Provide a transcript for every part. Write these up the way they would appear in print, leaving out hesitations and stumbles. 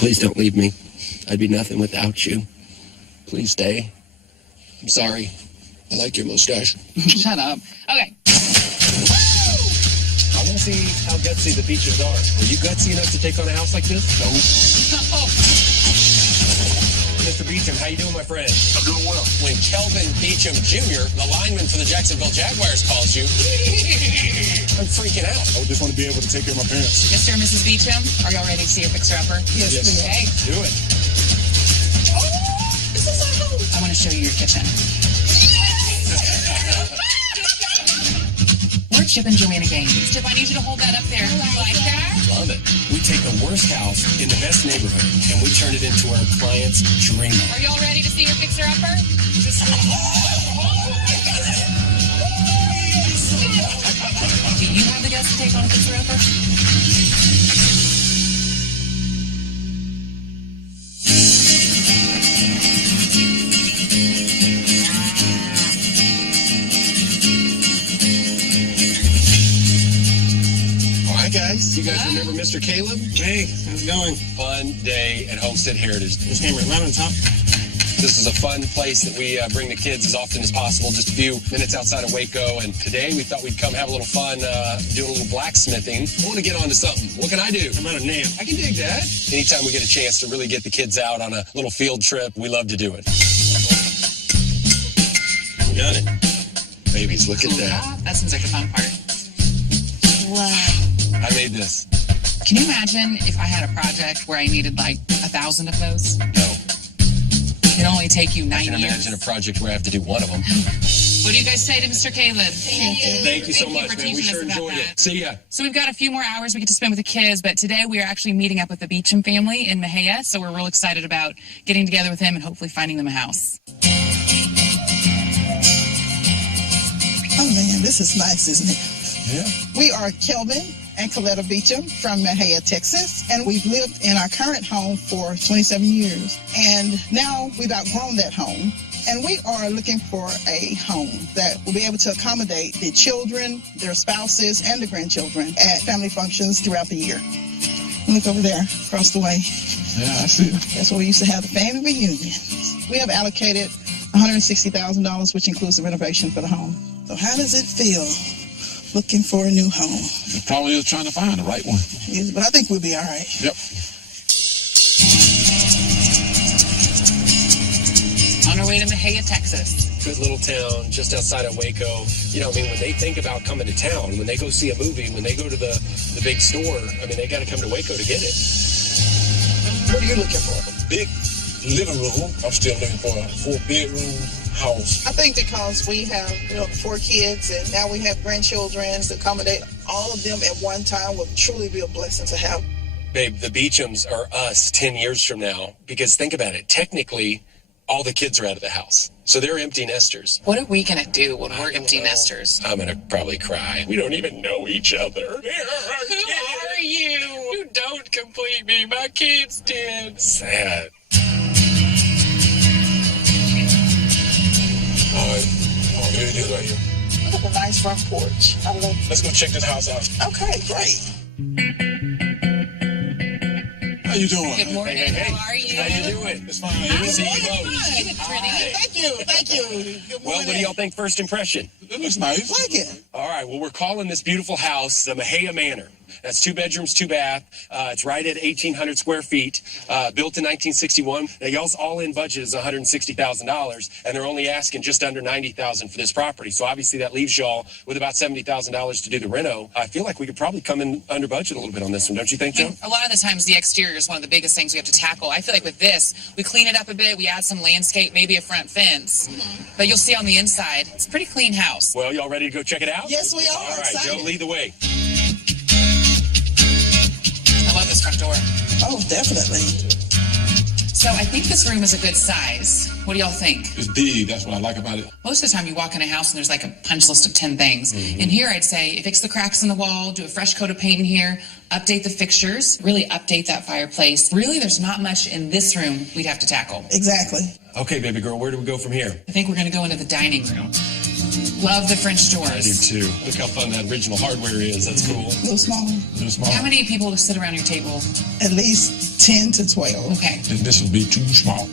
Please don't leave me. I'd be nothing without you. Please stay. I'm sorry. I like your mustache. Shut up. Okay. I want to see how gutsy the Beechams are. Are you gutsy enough to take on a house like this? No. Mr. Beecham, how you doing, my friend? I'm doing well. When Kelvin Beecham Jr., the lineman for the Jacksonville Jaguars, calls you, I'm freaking out. I just want to be able to take care of my parents. Mr. and Mrs. Beecham, are y'all ready to see your fixer-upper? Yes. Okay. Do it. Oh, this is our home. I want to show you your kitchen. We're Chip and Joanna Gaines. Chip, I need you to hold that up there. You like that? Love it. We take the worst house in the best neighborhood and we turn it into our client's dream. Are y'all ready to see your fixer-upper? Do you have the guts to take on a fixer-upper? Guys, you guys remember Mr. Caleb? Hey, how's it going? Fun day at Homestead Heritage. This hammer right on top. This is a fun place that we bring the kids as often as possible, just a few minutes outside of Waco. And today we thought we'd come have a little fun, doing a little blacksmithing. I want to get onto something. What can I do? How about a nail? I can dig that. Anytime we get a chance to really get the kids out on a little field trip, we love to do it. Got it. Babies, look at that. That seems like a fun part. Wow. I made this. Can you imagine if I had a project where I needed like 1,000 of those? No. It'd only take you 9 I can years. imagine a project where I have to do one of them. What do you guys say to Mr. Caleb? Thank you so much, for man. We teaching sure us about enjoyed that. it. See ya. So we've got a few more hours we get to spend with the kids, but today we are actually meeting up with the Beecham family in Mejia, so we're real excited about getting together with them and hopefully finding them a house. Oh man, this is nice, isn't it? Yeah. We are Kelvin and Coletta Beecham from Mejia, Texas, and we've lived in our current home for 27 years. And now we've outgrown that home, and we are looking for a home that will be able to accommodate the children, their spouses, and the grandchildren at family functions throughout the year. Look over there, across the way. Yeah, I see it. That's where we used to have the family reunions. We have allocated $160,000, which includes the renovation for the home. So how does it feel looking for a new home? The problem is trying to find the right one. Yes, but I think we'll be all right. Yep. On our way to Mejia, Texas. Good little town just outside of Waco. You know, I mean, when they think about coming to town, when they go see a movie, when they go to the big store, I mean, they got to come to Waco to get it. What are you looking for? Big living room. I'm still looking for a 4-bedroom house. I think because we have, 4 kids and now we have grandchildren, to accommodate all of them at one time would truly be a blessing to have. Babe, the Beechams are us 10 years from now, because think about it. Technically, all the kids are out of the house. So they're empty nesters. What are we going to do when we're empty nesters? I'm going to probably cry. We don't even know each other. Who are you? You don't complete me. My kids did. Sad. All right. Here it is right here. Look at the nice front porch. I love it. Let's go check this house out. Okay, great. How you doing? Good morning. Hey. How are you? How you doing? It's fine. Good to see you both. You look pretty. Thank you. Good Well, morning. what do y'all think first impression? It looks nice. Like it. All right, well, we're calling this beautiful house the Mejia Manor. That's 2 bedrooms, 2 bath. It's right at 1,800 square feet, built in 1961. Now, y'all's all-in budget is $160,000, and they're only asking just under $90,000 for this property. So obviously that leaves y'all with about $70,000 to do the reno. I feel like we could probably come in under budget a little bit on this one, don't you think, Joe? A lot of the times the exterior is one of the biggest things we have to tackle. I feel like with this, we clean it up a bit, we add some landscape, maybe a front fence. But you'll see on the inside, it's a pretty clean house. Well, y'all ready to go check it out? Yes, we are. All right, Excited. Joe, lead the way. I love this front door. Oh, definitely. So I think this room is a good size. What do y'all think? It's big. That's what I like about it. Most of the time you walk in a house and there's like a punch list of 10 things. And here I'd say fix the cracks in the wall, do a fresh coat of paint in here, update the fixtures, really update that fireplace. Really, there's not much in this room we'd have to tackle. Exactly. Okay, baby girl, where do we go from here? I think we're going to go into the dining room. Love the French doors. I do too. Look how fun that original hardware is. That's cool. A little small. Little small. How many people sit around your table? At least 10 to 12. Okay. This would be too small.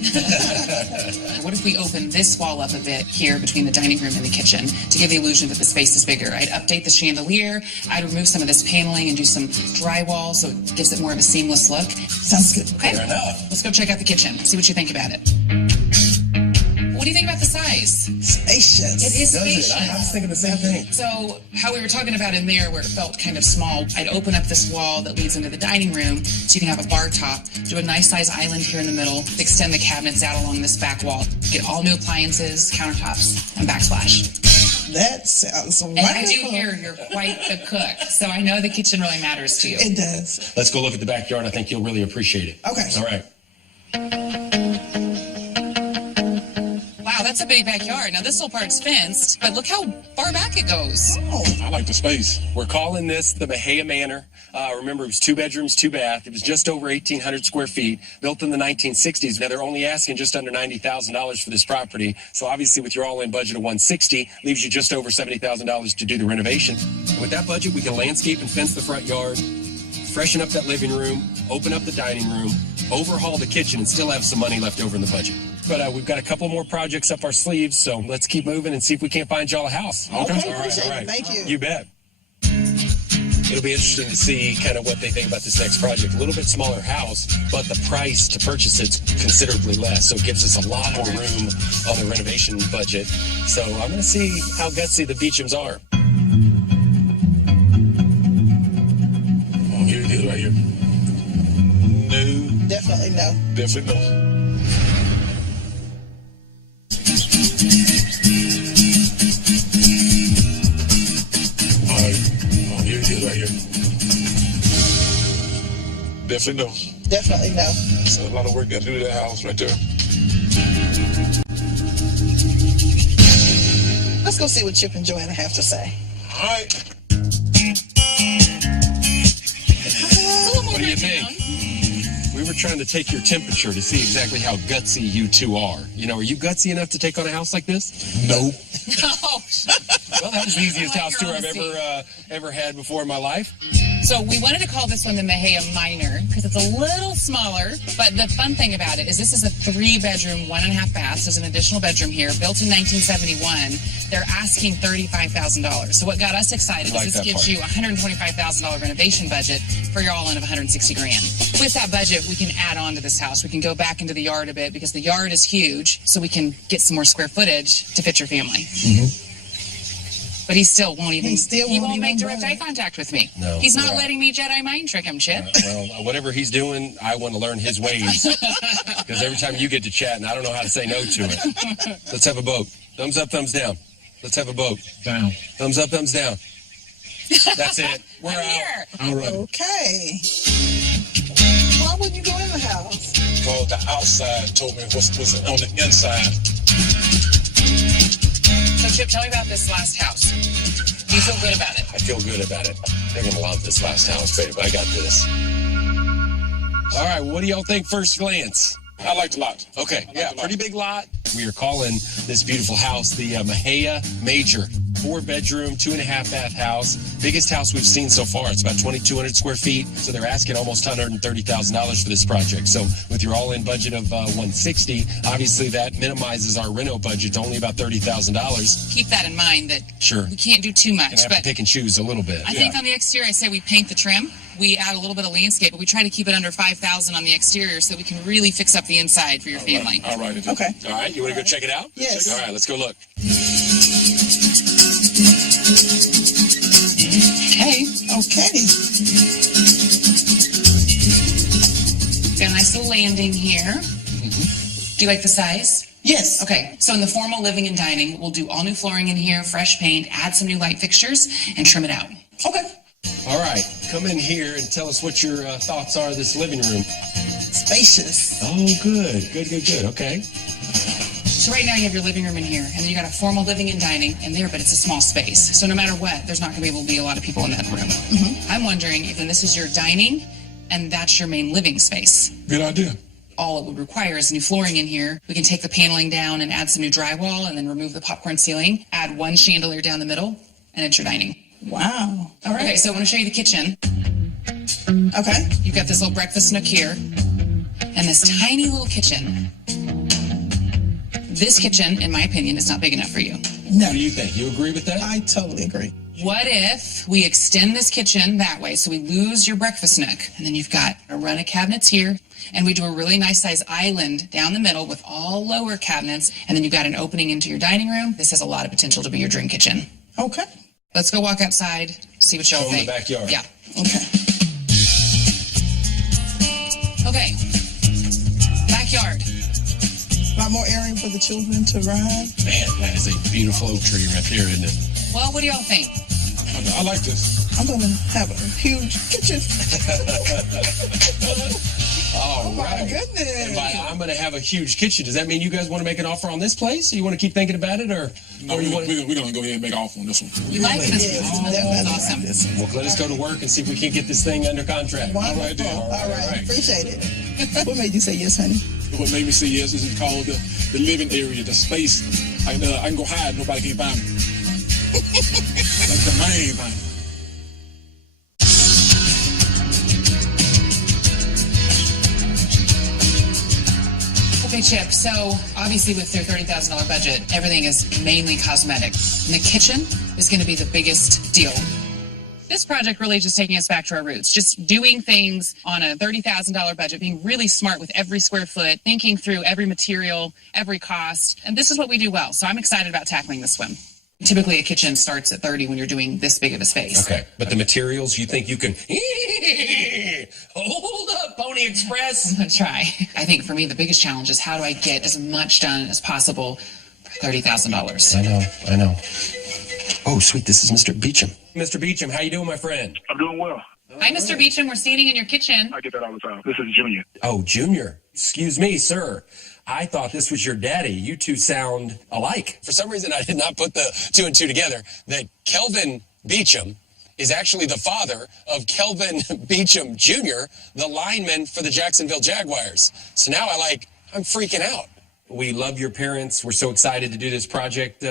What if we open this wall up a bit here between the dining room and the kitchen to give the illusion that the space is bigger? I'd update the chandelier. I'd remove some of this paneling and do some drywall so it gives it more of a seamless look. Sounds good. Okay. Fair enough. Let's go check out the kitchen. See what you think about it. What do you think about the size? Spacious. It is Does spacious. it? I was thinking the same thing. So, how we were talking about in there where it felt kind of small, I'd open up this wall that leads into the dining room so you can have a bar top, do a nice size island here in the middle, extend the cabinets out along this back wall, get all new appliances, countertops, and backsplash. That sounds wonderful. And I do hear you're quite the cook, so I know the kitchen really matters to you. It does. Let's go look at the backyard. I think you'll really appreciate it. Okay. All right. Wow, that's a big backyard. Now, this whole part's fenced, but look how far back it goes. Oh, I like the space. We're calling this the Mejia Manor. Remember, it was 2 bedrooms, 2 bath. It was just over 1,800 square feet, built in the 1960s. Now, they're only asking just under $90,000 for this property. So, obviously, with your all-in budget of $160, leaves you just over $70,000 to do the renovation. And with that budget, we can landscape and fence the front yard, freshen up that living room, open up the dining room, overhaul the kitchen, and still have some money left over in the budget. But we've got a couple more projects up our sleeves, so let's keep moving and see if we can't find y'all a house. Okay, All appreciate it. right. Thank you. You bet. It'll be interesting to see kind of what they think about this next project. A little bit smaller house, but the price to purchase it's considerably less. So it gives us a lot more room on the renovation budget. So I'm going to see how gutsy the Beechams are. Oh, here it is right here. No, Definitely no. definitely no. All right. Oh, here it is right here. Definitely no. Definitely no. So a lot of work got to do to that house right there. Let's go see what Chip and Joanna have to say. All right. What do you think? We were trying to take your temperature to see exactly how gutsy you two are. You know, are you gutsy enough to take on a house like this? Nope. Oh, Well, that was the easiest I like house your tour I've honesty. ever had before in my life. So we wanted to call this one the Mejia Minor because it's a little smaller, but the fun thing about it is this is a 3-bedroom, 1.5 baths. There's an additional bedroom here, built in 1971. They're asking $35,000. So what got us excited Like is this that gives part. you a $125,000 renovation budget for your all-in of $160 grand. With that budget, we can add on to this house. We can go back into the yard a bit because the yard is huge, so we can get some more square footage to fit your family. Mm-hmm. But he still won't even. He won't make even direct budge. eye contact with me. No. He's not Yeah. letting me Jedi mind trick him, Chip. Well, whatever he's doing, I want to learn his ways. Because every time you get to chatting, I don't know how to say no to it. Let's have a vote. Thumbs up, thumbs down. Let's have a vote. Down. Thumbs up, thumbs down. That's it. We're I'm out. here. All right. Okay. Why wouldn't you go in the house? Because the outside told me what's on the inside. So, Chip, tell me about this last house. Do you feel good about it? I feel good about it. They're going to love this last house, babe. I got this. All right, what do y'all think first glance? I liked a lot. Okay, I yeah, like the lot. pretty big lot. We are calling this beautiful house the Mejia Major. 4-bedroom, 2.5 bath house. Biggest house we've seen so far. It's about 2,200 square feet. So they're asking almost $130,000 for this project. So with your all-in budget of $160, obviously that minimizes our Reno budget to only about $30,000. Keep that in mind that Sure. we can't do too much. Gonna have But to pick and choose a little bit. I think on the exterior, I say we paint the trim. We add a little bit of landscape, but we try to keep it under $5,000 on the exterior so that we can really fix up the inside for your family. All right. Okay. All right, you want to go check it out? Yes. All right, let's go look. Hey, Okay. got a nice little landing here. Do you like the size? Yes. Okay, so in the formal living and dining, we'll do all new flooring in here, fresh paint, add some new light fixtures, and trim it out. Okay. All right, come in here and tell us what your thoughts are of this living room. Spacious. Oh, good. Good. Okay. So right now you have your living room in here, and then you got a formal living and dining in there, but it's a small space. So no matter what, there's not going to be able to be a lot of people in that room. I'm wondering if then this is your dining, and that's your main living space. Good idea. all it would require is new flooring in here. We can take the paneling down and add some new drywall and then remove the popcorn ceiling, add one chandelier down the middle, and it's your dining. Wow. All right. Okay, so I want to show you the kitchen. Okay. You've got this little breakfast nook here and this tiny little kitchen. This kitchen, in my opinion, is not big enough for you. No. What do you think? You agree with that? I totally agree. What if we extend this kitchen that way so we lose your breakfast nook, and then you've got a run of cabinets here, and we do a really nice size island down the middle with all lower cabinets, and then you've got an opening into your dining room. This has a lot of potential to be your dream kitchen. Okay. Let's go walk outside, see what y'all Show 'em the think. backyard. Yeah. Okay. Okay. Backyard. A lot more area for the children to ride. Man, that is a beautiful oak tree right there, isn't it? Well, what do y'all think? I like this. I'm going to have a huge kitchen. All My right. goodness. And by I'm going to have a huge kitchen, does that mean you guys want to make an offer on this place? Or you want to keep thinking about it? Or you want We're going to go ahead and make an offer on this one. You like this Yes, one? definitely That's like awesome. this one. Well, let us go to work and see if we can't get this thing under contract. Wonderful. right then. All right. All right. Appreciate it. What made you say yes, honey? What made me say yes is it's called the living area, the space. I can go hide, nobody can find me. That's the main thing. Okay, Chip, so obviously with their $30,000 budget, everything is mainly cosmetic. And the kitchen is going to be the biggest deal. This project really just taking us back to our roots, just doing things on a $30,000 budget, being really smart with every square foot, thinking through every material, every cost. And this is what we do well. So I'm excited about tackling this one. Typically, a kitchen starts at 30 when you're doing this big of a space. Okay, but the materials, you think you can... Hold up, Pony Express. I'm going to try. I think for me, the biggest challenge is how do I get as much done as possible for $30,000? I know. Oh, sweet, this is Mr. Beecham. Mr. Beecham, how you doing, my friend? I'm doing well. Hi, Mr. Beecham. We're standing in your kitchen. I get that all the time. This is Junior. Oh, Junior. Excuse me, sir. I thought this was your daddy. You two sound alike. For some reason, I did not put the two and two together. That Kelvin Beecham is actually the father of Kelvin Beecham Jr., the lineman for the Jacksonville Jaguars. So now I'm freaking out. We love your parents. We're so excited to do this project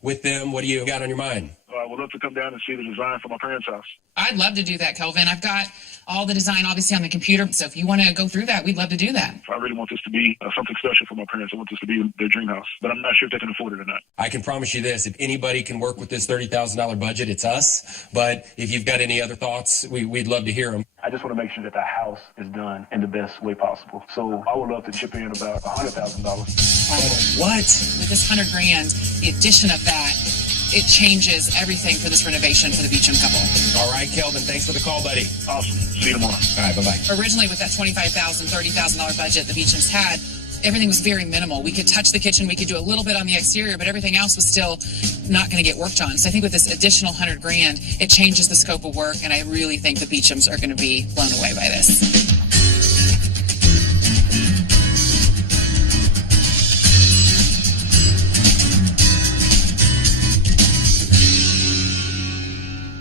with them. What do you got on your mind? I would love to come down and see the design for my parents' house. I'd love to do that, Kelvin. I've got all the design obviously on the computer. So if you want to go through that, we'd love to do that. I really want this to be something special for my parents. I want this to be their dream house, but I'm not sure if they can afford it or not. I can promise you this. If anybody can work with this $30,000 budget, it's us. But if you've got any other thoughts, we'd love to hear them. I just want to make sure that the house is done in the best way possible. So I would love to chip in about $100,000. What? With this $100,000, the addition of that, it changes everything for this renovation for the Beecham couple. All right, Kelvin, thanks for the call, buddy. Awesome. See you tomorrow. All right, bye-bye. Originally with that $25,000, $30,000 budget the Beechams had, everything was very minimal. We could touch the kitchen, we could do a little bit on the exterior, but everything else was still not going to get worked on. So I think with this additional $100,000, it changes the scope of work, and I really think the Beechams are going to be blown away by this.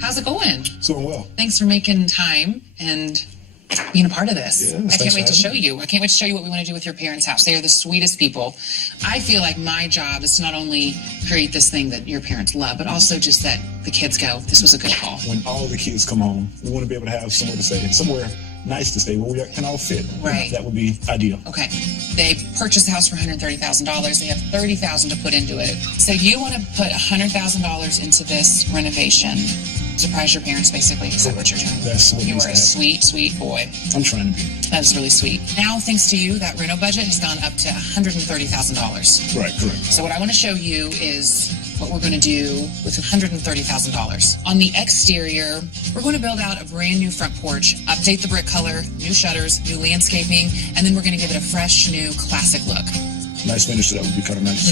How's it going? Doing well. Thanks for making time and being a part of this. Yes, I can't thanks wait to for show having you. I can't wait to show you what we want to do with your parents' house. They are the sweetest people. I feel like my job is to not only create this thing that your parents love, but also just that the kids go, this was a good call. When all the kids come home, we want to be able to have somewhere to stay, somewhere nice to stay where we can all fit. Right. That would be ideal. Okay. They purchased the house for $130,000. They have $30,000 to put into it. So you want to put $100,000 into this renovation. Surprise your parents, basically. Is that what you're doing? That's what You needs are to a happen. sweet, sweet boy. I'm trying to be. That is really sweet. Now, thanks to you, that Reno budget has gone up to $130,000. Right, correct. So what I want to show you is what we're going to do with $130,000. On the exterior, we're going to build out a brand new front porch, update the brick color, new shutters, new landscaping, and then we're going to give it a fresh, new, classic look. Nice finish to that would be kind of nice.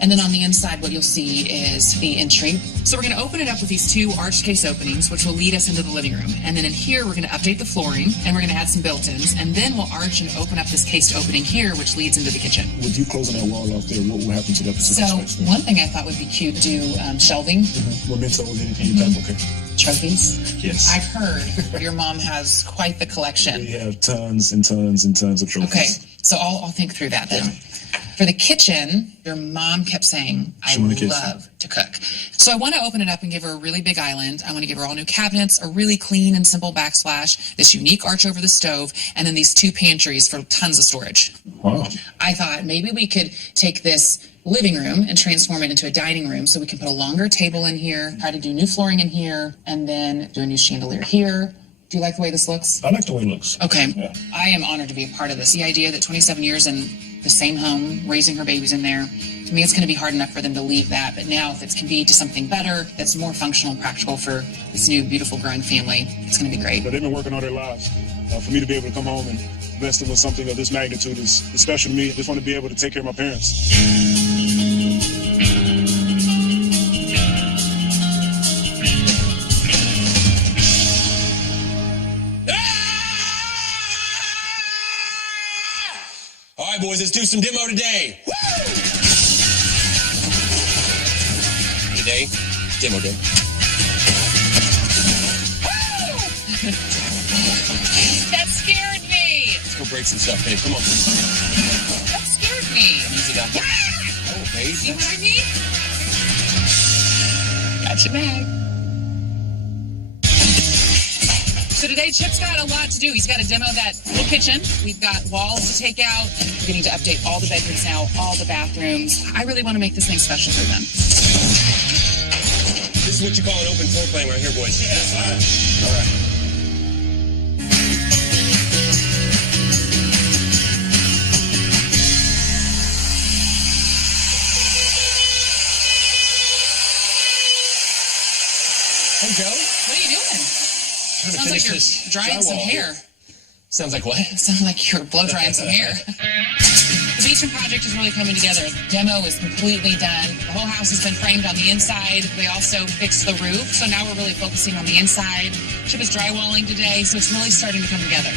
And then on the inside, what you'll see is the entry. So we're going to open it up with these two arched case openings, which will lead us into the living room. And then in here, we're going to update the flooring, and we're going to add some built-ins. And then we'll arch and open up this cased opening here, which leads into the kitchen. With you closing that wall off there, what will happen to that So specific space? one thing I thought would be cute, do shelving, Mementos, anything type, okay. trophies. Yes. I've heard your mom has quite the collection. We have tons and tons and tons of trophies. Okay, So I'll think through that then. For the kitchen, your mom kept saying, I love to cook. So I want to open it up and give her a really big island. I want to give her all new cabinets, a really clean and simple backsplash, this unique arch over the stove, and then these 2 pantries for tons of storage. Wow. I thought maybe we could take this living room and transform it into a dining room so we can put a longer table in here, try to do new flooring in here, and then do a new chandelier here. Do you like the way this looks? I like the way it looks. Okay. Yeah. I am honored to be a part of this. The idea that 27 years in the same home, raising her babies in there, to me it's going to be hard enough for them to leave that. But now if it can be to something better, that's more functional and practical for this new, beautiful, growing family, it's going to be great. But they've been working all their lives. For me to be able to come home and invest in something of this magnitude is special to me. I just want to be able to take care of my parents. All right, boys, let's do some demo today. Woo! Today, demo day. That scared me. Let's go break some stuff, babe. Come on. That scared me. Easy now. Oh, babe. See what I mean? Got your bag. So today, Chip's got a lot to do. He's got to demo that little kitchen. We've got walls to take out. We're getting to update all the bedrooms now, all the bathrooms. I really want to make this thing special for them. This is what you call an open floor plan right here, boys. Yes, all right. Hey, Joe. What are you doing? Sounds like you're drying some hair. Sounds like what? It sounds like you're blow drying some hair. The Beecham project is really coming together. The demo is completely done. The whole house has been framed on the inside. They also fixed the roof, so now we're really focusing on the inside. Chip is drywalling today, so it's really starting to come together.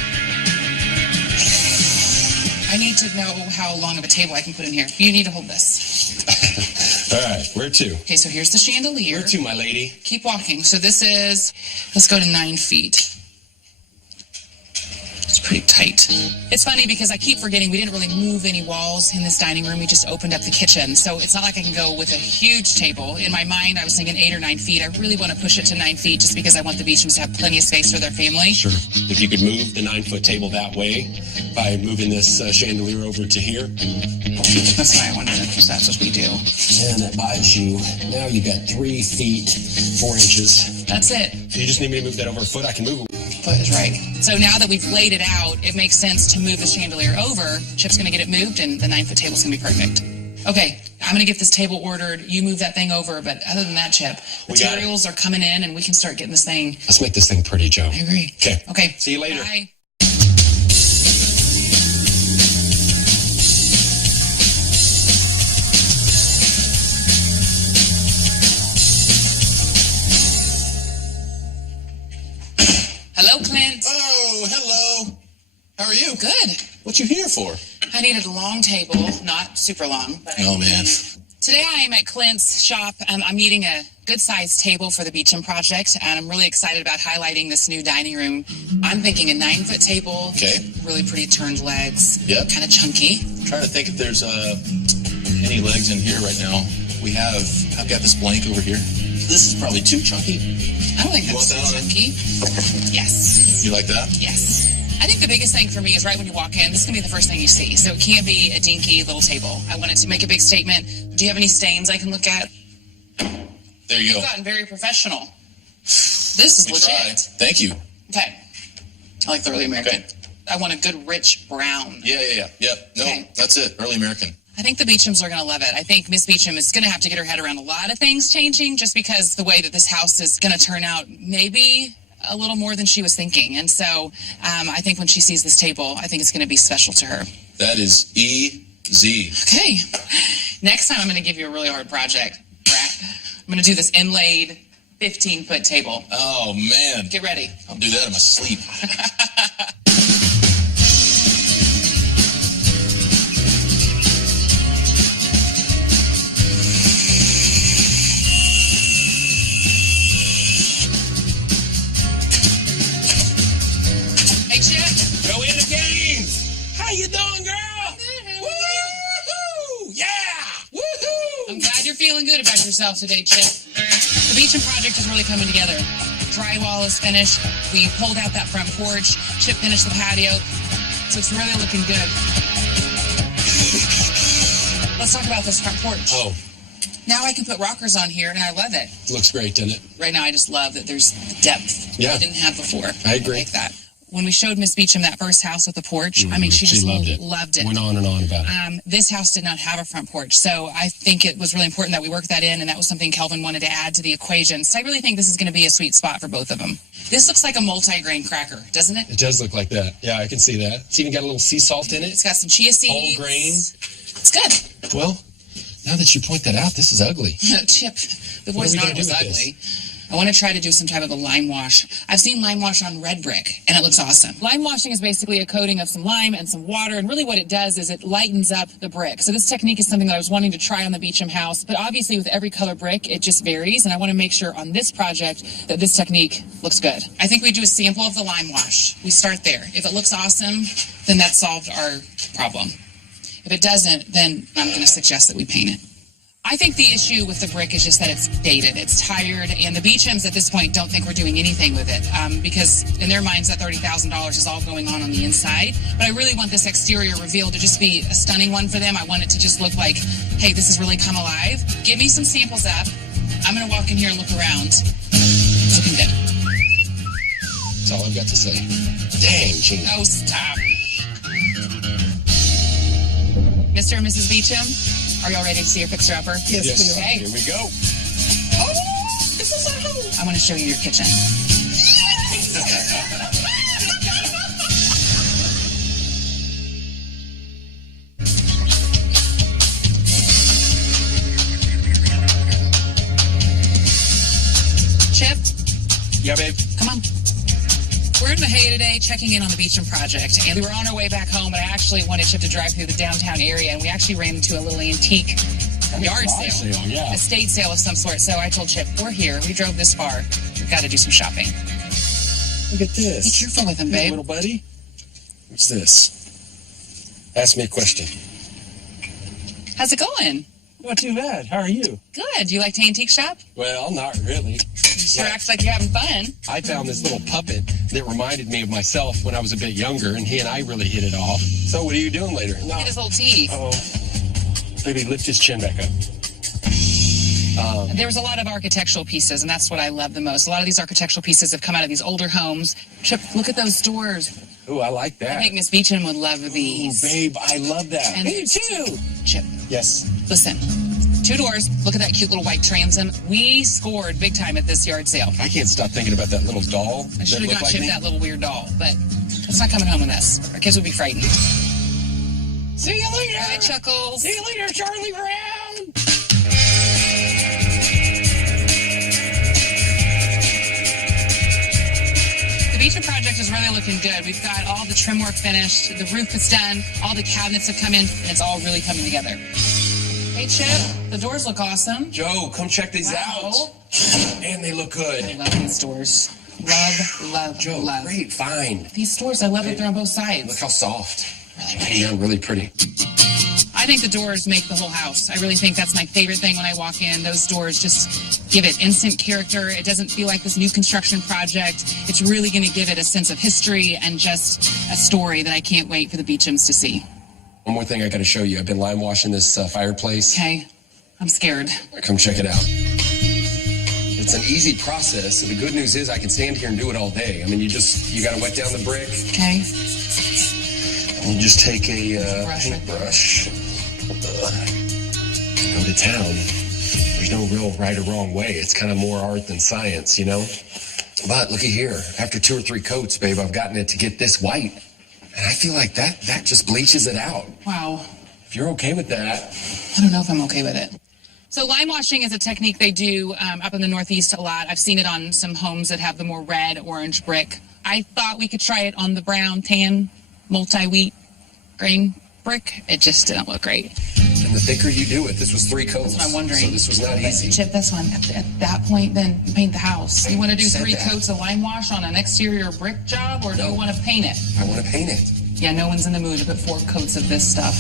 I need to know how long of a table I can put in here. You need to hold this. All right, where to? Okay, so here's the chandelier. Where to, my lady? Keep walking. So this is, let's go to 9 feet. It's pretty tight. It's funny because I keep forgetting we didn't really move any walls in this dining room. We just opened up the kitchen. So it's not like I can go with a huge table. In my mind, I was thinking 8 or 9 feet. I really want to push it to 9 feet just because I want the Beechams to have plenty of space for their family. Sure. If you could move the 9-foot table that way by moving this chandelier over to here. That's why I wanted to, because that's what we do. And that buys you, now you've got 3 feet, 4 inches. That's it. You just need me to move that over a foot, I can move it. Foot is right. So now that we've laid it out, it makes sense to move the chandelier over. Chip's going to get it moved, and the 9-foot table's going to be perfect. Okay, I'm going to get this table ordered. You move that thing over, but other than that, Chip, materials are coming in, and we can start getting this thing. Let's make this thing pretty, Joe. I agree. Okay. See you later. Bye. Hello, Clint. Oh, hello. How are you? Good. What you here for? I needed a long table, not super long. But Oh, man. Today I am at Clint's shop. I'm needing a good-sized table for the Beecham project, and I'm really excited about highlighting this new dining room. I'm thinking a 9-foot table. Okay. Really pretty turned legs. Yep. Kind of chunky. I'm trying to think if there's any legs in here right now. I've got this blank over here. This is probably too chunky. I don't think You that's want too that on it? chunky. Yes. You like that? Yes. I think the biggest thing for me is right when you walk in, this is going to be the first thing you see. So it can't be a dinky little table. I wanted to make a big statement. Do you have any stains I can look at? There you go. You've gotten very professional. This is We legit. tried. Thank you. Okay. I like the early American. Okay. I want a good, rich brown. Yeah. Yep. No, Okay. that's it. Early American. I think the Beechams are going to love it. I think Miss Beecham is going to have to get her head around a lot of things changing just because the way that this house is going to turn out maybe a little more than she was thinking. And so I think when she sees this table, I think it's going to be special to her. That is easy. Okay. Next time I'm going to give you a really hard project, Brat. I'm going to do this inlaid 15-foot table. Oh, man. Get ready. I'll do that in my sleep. Hey, Chip. Go in the games! How you doing, girl? feeling good about yourself today, Chip. The Beecham project is really coming together. Drywall is finished. We pulled out that front porch. Chip finished the patio. So it's really looking good. Let's talk about this front porch. Oh, Now I can put rockers on here, and I love it. looks great, doesn't it? Right now, I just love that there's depth Yeah. that I didn't have before. I agree. like that. When we showed Miss Beecham that first house with the porch, I mean, she just loved it. Went on and on about it. This house did not have a front porch, so I think it was really important that we worked that in, and that was something Kelvin wanted to add to the equation. So I really think this is going to be a sweet spot for both of them. This looks like a multi-grain cracker, doesn't it? It does look like that. Yeah, I can see that. It's even got a little sea salt in it. It's got some chia seeds. Whole grain. It's good. Well, now that you point that out, this is ugly. Chip, the What are boys we thought gonna it was do with ugly. I want to try to do some type of a lime wash. I've seen lime wash on red brick, and it looks awesome. Lime washing is basically a coating of some lime and some water, and really what it does is it lightens up the brick. So this technique is something that I was wanting to try on the Beecham house, but obviously with every color brick, it just varies, and I want to make sure on this project that this technique looks good. I think we do a sample of the lime wash. We start there. If it looks awesome, then that solved our problem. If it doesn't, then I'm going to suggest that we paint it. I think the issue with the brick is just that it's dated, it's tired, and the Beechams at this point don't think we're doing anything with it because in their minds that $30,000 is all going on the inside. But I really want this exterior reveal to just be a stunning one for them. I want it to just look like, hey, this has really come alive. Give me some samples up. I'm going to walk in here and look around. It's looking good. That's all I've got to say. Dang, Gina. Oh, stop. Mr. and Mrs. Beecham, are y'all ready to see your fixer-upper? Yes, Yes. we are. Okay. Here we go. Oh, this is our home. I want to show you your kitchen. Chip, Yeah, babe. come on. We're in Mahia today, checking in on the Beecham project, and we were on our way back home, but I actually wanted Chip to drive through the downtown area, and we actually ran into a little antique yard sale, yeah. estate sale of some sort. So I told Chip, we're here, we drove this far, we've got to do some shopping. Look at this. Be careful with him, Hey, babe. little buddy. What's this? Ask me a question. How's it going? Not too bad. How are you? Good. Do you like to antique shop? Well, not really. You sure acts like you're having fun. I found this little puppet that reminded me of myself when I was a bit younger, and he and I really hit it off. So what are you doing later? No. Look at his little teeth. Oh, maybe lift his chin back up. There was a lot of architectural pieces, and that's what I love the most. A lot of these architectural pieces have come out of these older homes. Chip, look at those doors. Oh, I like that. I think Miss Beecham would love these. Babe, I love that. And Me too. Chip, Yes. listen. 2 doors. Look at that cute little white transom. We scored big time at this yard sale. I can't stop thinking about that little doll. I should have that looked got like Chip me. that little weird doll, but it's not coming home with us. Our kids would be frightened. See you later. Bye, Chuckles. See you later, Charlie Brown. The Beecham project is really looking good. We've got all the trim work finished, the roof is done, all the cabinets have come in, and it's all really coming together. Hey, Chip, the doors look awesome. Joe, come check these Wow. out. And they look I good. love these doors. Love, Joe, love. great find. These doors, I love that they're on both sides. Look how soft. Yeah, really pretty. I think the doors make the whole house. I really think that's my favorite thing when I walk in. Those doors just give it instant character. It doesn't feel like this new construction project. It's really going to give it a sense of history and just a story that I can't wait for the Beechams to see. One more thing I got to show you. I've been lime washing this fireplace. Okay, I'm scared. Come check it out. It's an easy process. So the good news is I can stand here and do it all day. I mean, you got to wet down the brick. Okay, And you just take a Brush. paintbrush. Go to town. There's no real right or wrong way. It's kind of more art than science, you know? But looky here. After 2 or 3 coats, babe, I've gotten it to get this white. And I feel like that just bleaches it out. wow. If you're okay with that. I don't know if I'm okay with it. So lime washing is a technique they do up in the Northeast a lot. I've seen it on some homes that have the more red, orange brick. I thought we could try it on the brown, tan, multi-wheat grain brick. It just didn't look great. And the thicker you do it, this was 3 coats. That's what I'm wondering. So this was not easy. Chip, that's one. At that point, then paint the house. You want to do Said 3 that. coats of lime wash on an exterior brick job, or do No. you want to paint it? I want to paint it. Yeah, no one's in the mood to put 4 coats of this stuff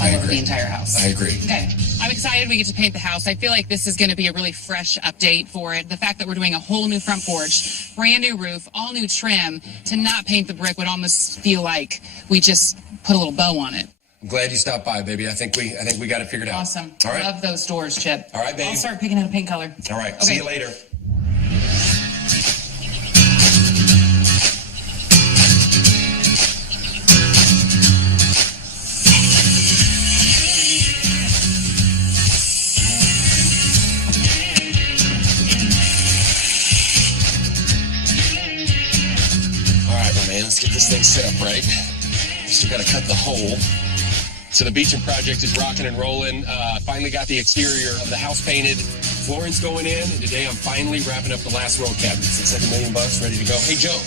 I all over agree. the entire house. I agree. Okay, I'm excited we get to paint the house. I feel like this is going to be a really fresh update for it. The fact that we're doing a whole new front porch, brand new roof, all new trim, to not paint the brick would almost feel like we just put a little bow on it. I'm glad you stopped by, baby. I think we got it figured out. Awesome. All right. Love those doors, Chip. All right, baby. I'll start picking out a paint color. All right. Okay. See you later. Let's get this thing set up right. Still got to cut the hole. So the Beecham project is rocking and rolling. Finally got the exterior of the house painted. Flooring's going in, and today I'm finally wrapping up the last row of cabinets. It's like $1 million ready to go. Hey, Joe.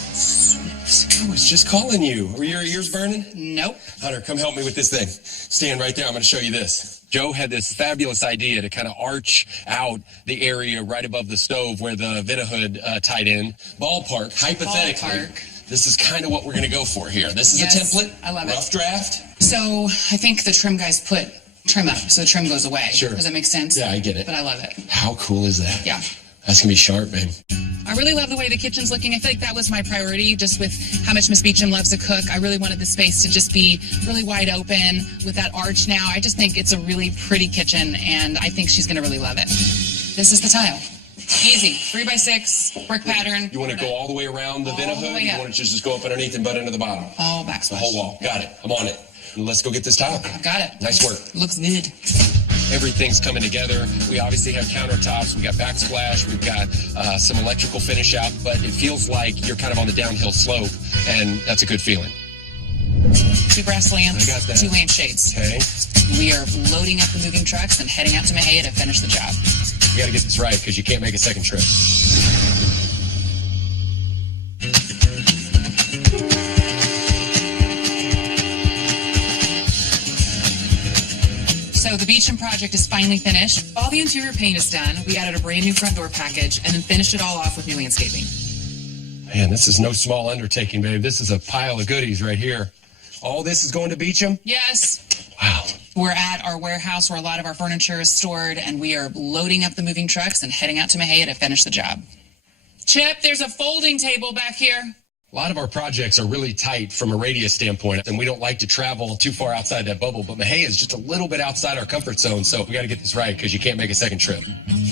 I was just calling you. Were your ears burning? Nope. Hunter, come help me with this thing. Stand right there. I'm going to show you this. Joe had this fabulous idea to kind of arch out the area right above the stove where the Vita-hood tied in. Ballpark, hypothetically. Ballpark. This is kind of what we're going to go for here. This is a template. I love rough it. draft. So I think the trim guys put trim up, so the trim goes away. Sure. Does that make sense? Yeah, I get it. But I love it. How cool is that? Yeah. That's going to be sharp, babe. I really love the way the kitchen's looking. I feel like that was my priority, just with how much Miss Beecham loves to cook. I really wanted the space to just be really wide open with that arch now. I just think it's a really pretty kitchen, and I think she's going to really love it. This is the tile. Easy. 3x6, brick pattern. You want to go all the way around the Vita-hood? You want it to just go up underneath and butt into the bottom? All backsplash. The whole wall. Got it. I'm on it. Let's go get this tile. I've got it. Nice work. Looks good. Everything's coming together. We obviously have countertops. We got backsplash. We've got some electrical finish out, but it feels like you're kind of on the downhill slope, and that's a good feeling. 2 brass lamps, I got that. 2 lampshades. Okay. We are loading up the moving trucks and heading out to Mahia to finish the job. You got to get this right because you can't make a second trip. So the Beecham project is finally finished. All the interior paint is done. We added a brand new front door package and then finished it all off with new landscaping. Man, this is no small undertaking, babe. This is a pile of goodies right here. All this is going to Beecham? Yes. Wow. We're at our warehouse where a lot of our furniture is stored, and we are loading up the moving trucks and heading out to Mahia to finish the job. Chip, there's a folding table back here. A lot of our projects are really tight from a radius standpoint, and we don't like to travel too far outside that bubble, but Mahia is just a little bit outside our comfort zone, so we got to get this right because you can't make a second trip.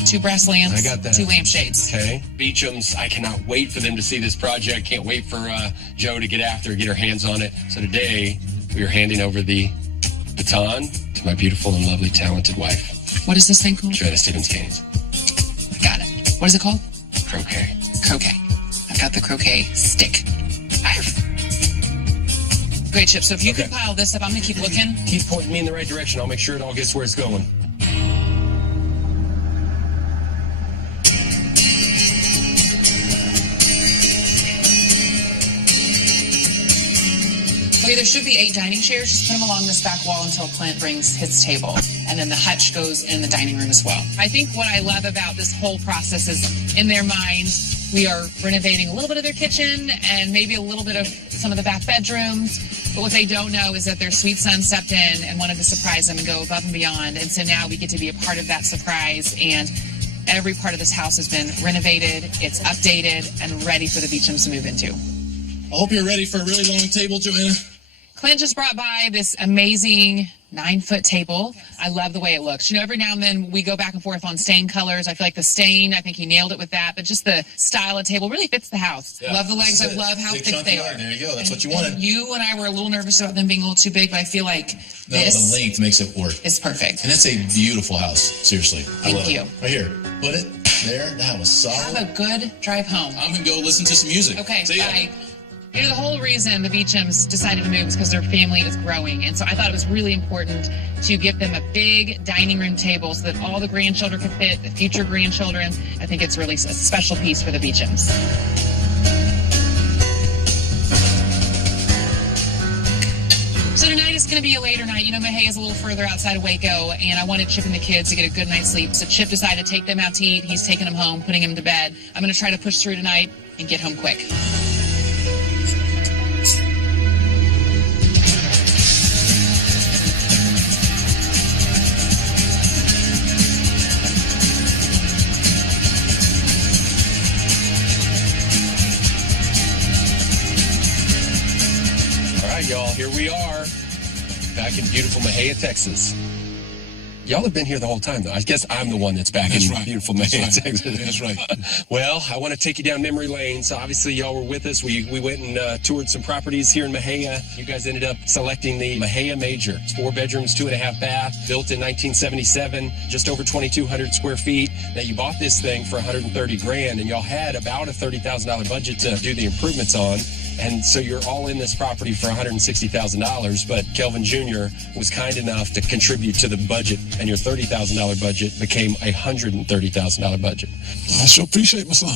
2 brass lamps. I got that. 2 lampshades. Okay. Beecham's, I cannot wait for them to see this project. Can't wait for Joe to get after it, get her hands on it. So today, we are handing over the baton to my beautiful and lovely, talented wife. What is this thing called? Joanna Stevens Gaines. I got it. What is it called? Croquet. Croquet. I've got the croquet stick. Great, Chip. So if you could pile this up, I'm going to keep looking. Keep pointing me in the right direction. I'll make sure it all gets where it's going. Okay, there should be 8 dining chairs. Just put them along this back wall until Clint brings his table. And then the hutch goes in the dining room as well. I think what I love about this whole process is, in their minds, we are renovating a little bit of their kitchen and maybe a little bit of some of the back bedrooms. But what they don't know is that their sweet son stepped in and wanted to surprise them and go above and beyond. And so now we get to be a part of that surprise. And every part of this house has been renovated, it's updated, and ready for the Beechams to move into. I hope you're ready for a really long table, Joanna. Clint just brought by this amazing 9-foot table. I love the way it looks. You know, every now and then we go back and forth on stain colors. I feel like the stain, I think he nailed it with that. But just the style of table really fits the house. Yeah, love the legs. I love how thick they are. There you go. That's what you wanted. And you and I were a little nervous about them being a little too big, but I feel like No, this the length makes it work. is perfect. And it's a beautiful house. Seriously. I Thank love you. it. Right here. Put it there. That was solid. Have a good drive home. I'm going to go listen to some music. Okay, See ya. bye. You know, the whole reason the Beechams decided to move is because their family is growing. And so I thought it was really important to give them a big dining room table so that all the grandchildren could fit, the future grandchildren. I think it's really a special piece for the Beechams. So tonight is going to be a later night. You know, Mahia is a little further outside of Waco, and I wanted Chip and the kids to get a good night's sleep. So Chip decided to take them out to eat. He's taking them home, putting them to bed. I'm going to try to push through tonight and get home quick. we are, back in beautiful Mejia, Texas. Y'all have been here the whole time, though. I guess I'm the one that's back in beautiful Mejia, Texas. That's right. Well, I want to take you down memory lane. So obviously, y'all were with us. We went and toured some properties here in Mejia. You guys ended up selecting the Mejia Major. It's 4 bedrooms, 2.5 bath, built in 1977, just over 2,200 square feet. Now, you bought this thing for $130,000, and y'all had about a $30,000 budget to do the improvements on. And so you're all in this property for $160,000, but Kelvin Jr. was kind enough to contribute to the budget, and your $30,000 budget became a $130,000 budget. I sure appreciate my son.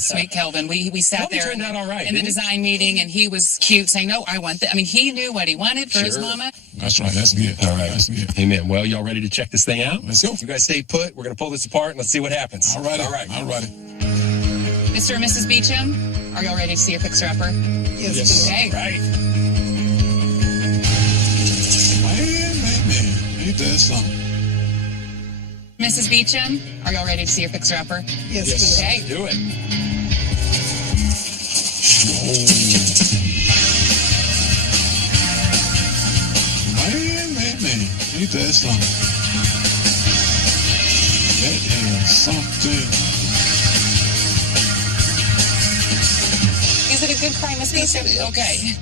Sweet Kelvin. We sat there turned out all right, in the didn't he? design meeting, and he was cute, saying, "No, I want that." I mean, he knew what he wanted for his Sure. mama. That's right. That's good. All right. That's good. Amen. Well, y'all ready to check this thing out? Let's go. You guys stay put. We're going to pull this apart, and let's see what happens. All right. All right. All right. Mr. and Mrs. Beecham, are y'all ready to see your fixer-upper? Yes. Okay. Right. Man. Ain't that something? Mrs. Beecham, are y'all ready to see your fixer-upper? Yes. Okay. Do it. Man. Ain't that something? That is something. Is it a good crime, Miss Beecham? Okay.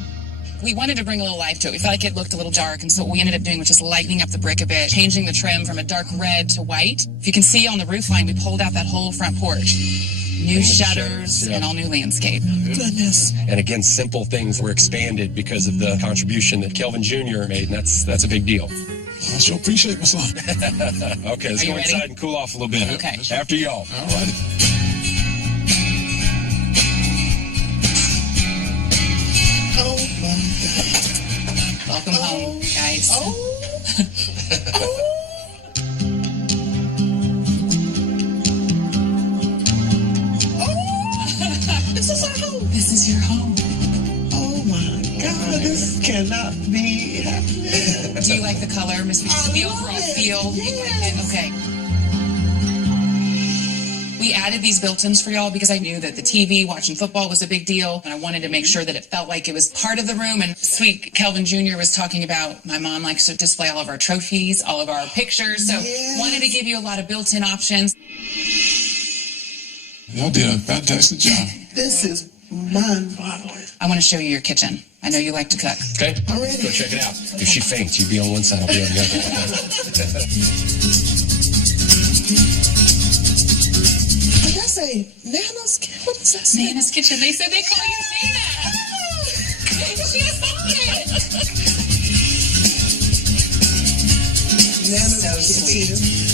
We wanted to bring a little life to it. We felt like it looked a little dark, and so what we ended up doing was just lightening up the brick a bit, changing the trim from a dark red to white. If you can see on the roof line, we pulled out that whole front porch. New shutters and all new landscape. Goodness. And again, simple things were expanded because of the contribution that Kelvin Jr. made, and that's a big deal. I sure appreciate my son. Okay, let's Are you go ready? inside and cool off a little bit. Okay. After y'all. All right. Oh, my God. Welcome home, guys. This is our home. This is your home. Oh, my God. This cannot be happening. Do you like the color, Miss Beecham? The overall feel? You like it? Okay. We added these built-ins for y'all because I knew that the TV, watching football was a big deal, and I wanted to make sure that it felt like it was part of the room. And sweet Kelvin Jr. was talking about my mom likes to display all of our trophies, all of our pictures, so wanted to give you a lot of built-in options. Y'all did a fantastic job. This is mind-boggling. I want to show you your kitchen. I know you like to cook. Okay? I'm ready. Let's go check it out. If she faints, you be on one side, I'll be on the other. Like I say, Nana's kitchen. What does that say? Nana's kitchen. They said they call you Nana. She saw it. Nana's So kitchen. sweet.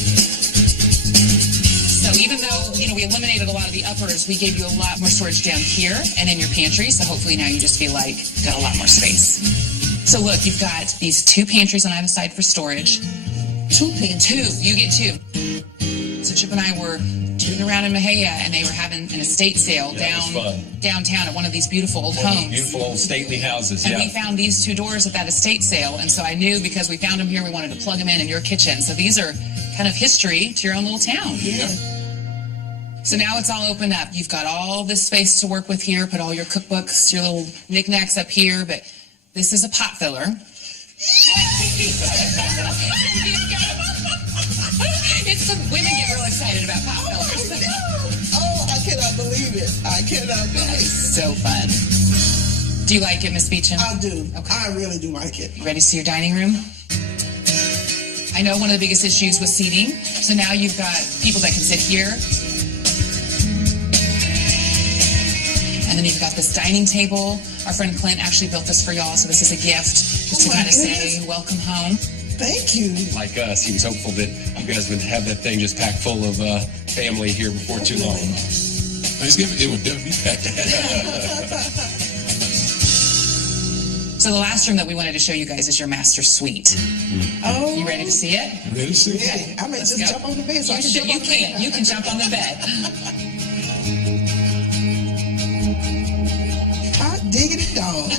So even though, we eliminated a lot of the uppers, we gave you a lot more storage down here and in your pantry. So hopefully now you just feel like you've got a lot more space. So look, you've got these 2 pantries on either side for storage. 2 pantries. 2. You get 2. So Chip and I were tooting around in Mejia, and they were having an estate sale Yeah, it was fun. downtown at one of these beautiful old One of those homes. beautiful old stately houses, And yeah. we found these 2 doors at that estate sale, and so I knew because we found them here, we wanted to plug them in your kitchen. So these are kind of history to your own little town. Yeah. So now it's all opened up. You've got all this space to work with here, put all your cookbooks, your little knickknacks up here, but this is a pot filler. Women get real excited about pot fillers. Oh, I cannot believe it. I cannot believe it. So fun. Do you like it, Miss Beecham? I do. Okay. I really do like it. You ready to see your dining room? I know one of the biggest issues was seating, so now you've got people that can sit here. And then you've got this dining table. Our friend Clint actually built this for y'all, so this is a gift just to Oh my kind of goodness. say, welcome home. Thank you. Like us, he was hopeful that you guys would have that thing just packed full of family here before too long. Thanksgiving, it would definitely be packed. So the last room that we wanted to show you guys is your master suite. Oh, You ready to see it? Ready to see? yeah. I may Let's just go. jump on the bed so I You can should- jump on the bed. You can jump on the bed. Hot diggity dog.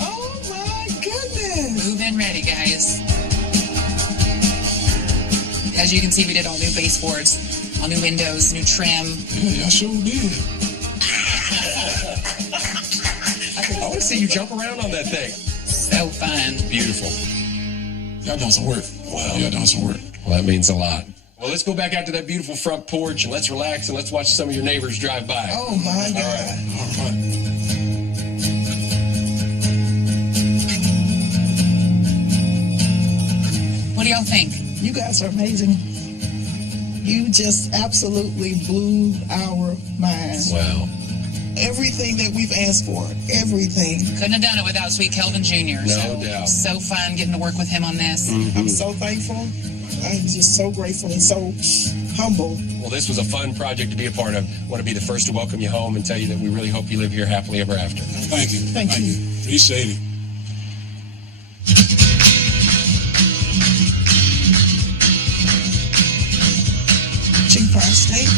Oh my goodness. Move in ready, guys. As you can see, we did all new baseboards, all new windows, new trim. Yeah, y'all sure did. see you jump around on that thing. So fun. Beautiful. Y'all done some work. Wow. Y'all done some work. Well, that means a lot. Well, let's go back out to that beautiful front porch and let's relax and let's watch some of your neighbors drive by. Oh my God. All right. What do y'all think? You guys are amazing. You just absolutely blew our minds. Wow. Everything that we've asked for, everything. Couldn't have done it without sweet Kelvin Jr. No doubt. So fun getting to work with him on this. I'm so thankful. I'm just so grateful and so humble. Well, this was a fun project to be a part of. I want to be the first to welcome you home and tell you that we really hope you live here happily ever after. Thank you. Thank you. Appreciate it. Chicken fried steak.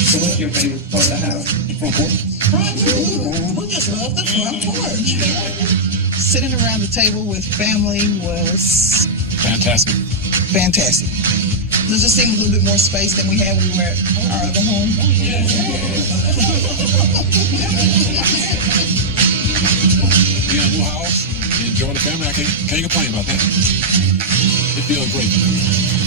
So what's your favorite part of the house? Front porch. We just love the front porch. Sitting around the table with family was Fantastic. fantastic. There just seemed a little bit more space than we had when we were at our other home. Be in a new house, enjoy the family. I can't complain about that. It feels great.